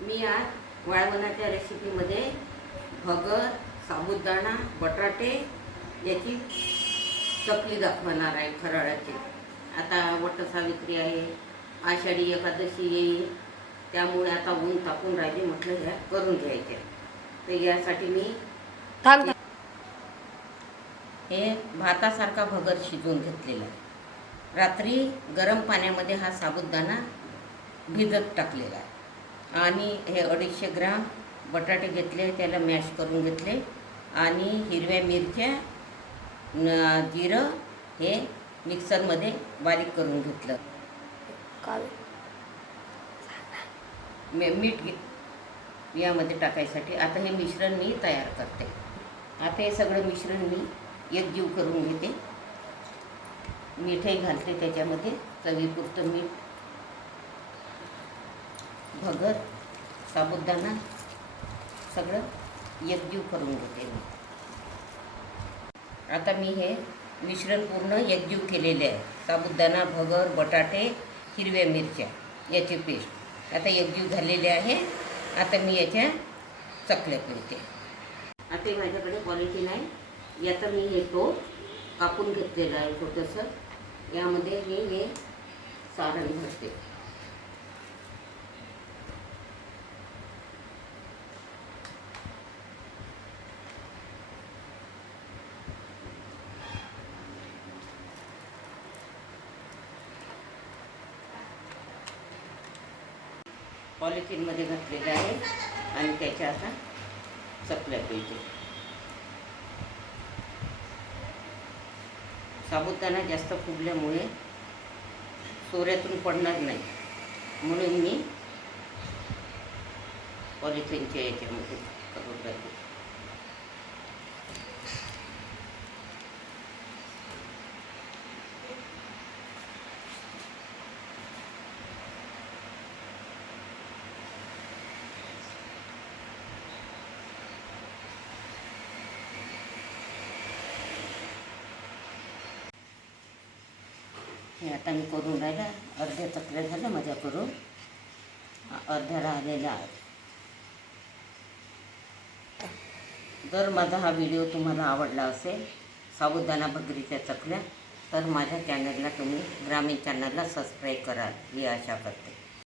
मी आज वाळवणाच्या रेसिपीमध्ये भगर, साबुदाणा, बटाटे याची चकली दाखवणार आहे फराळाची। आता वटसावित्री आहे, आषाढी एकादशी येईल, त्यामुळे आता ऊन तापून राहिले, म्हटलं ह्या करून घ्यायच्या। तर यासाठी मी हे भातासारखा भगर शिजवून घेतलेला आहे। रात्री गरम पाण्यामध्ये हा साबुदाणा भिजत टाकलेला आहे आणि हे 250 ग्राम बटाटे घेतले, त्याला मॅश करून घेतले आणि हिरव्या मिरच्या, जिरं हे मिक्सरमध्ये बारीक करून घेतलं। मीठ यामध्ये टाकायसाठी आता हे मिश्रण मी तयार करते। आता हे सगळं मिश्रण मी एकजीव करून घेते। मीठही घालते त्याच्यामध्ये, चवीपुरतं मीठ, भगर, साबुदाणा सगळं एकजीव करून घेते मी। आता मी हे मिश्रण पूर्ण एकजीव केलेले आहे। साबुदाणा, भगर, बटाटे, हिरव्या मिरच्या याची पेस्ट आता एकजीव झालेली आहे। आता मी याच्या चकल्या करते। आता माझ्याकडे पॉलिथिन आहे, याचं मी हे टोप कापून घेतलेलं आहे छोटंसं। यामध्ये मी हे सारण भरते। पॉलिथिनमध्ये घातलेलं आहे आणि त्याच्या आता चकल्या पाहिजे। साबुदाणा जास्त फुगल्यामुळे सोऱ्यातून पडणार नाही, म्हणून मी पॉलिथिनच्या याच्यामध्ये करून राहिले। हे आता मी करून राहिला, अर्ध्या चकल्या झाल्या माझ्या करून, अर्ध्या राहिलेल्या आहेत। जर माझा हा व्हिडिओ तुम्हाला आवडला असेल, साबुदाणा भगरीच्या चकल्या, तर माझ्या चॅनलला तुम्ही ग्रामीण चॅनलला सबस्क्राईब कराल ही आशा करते।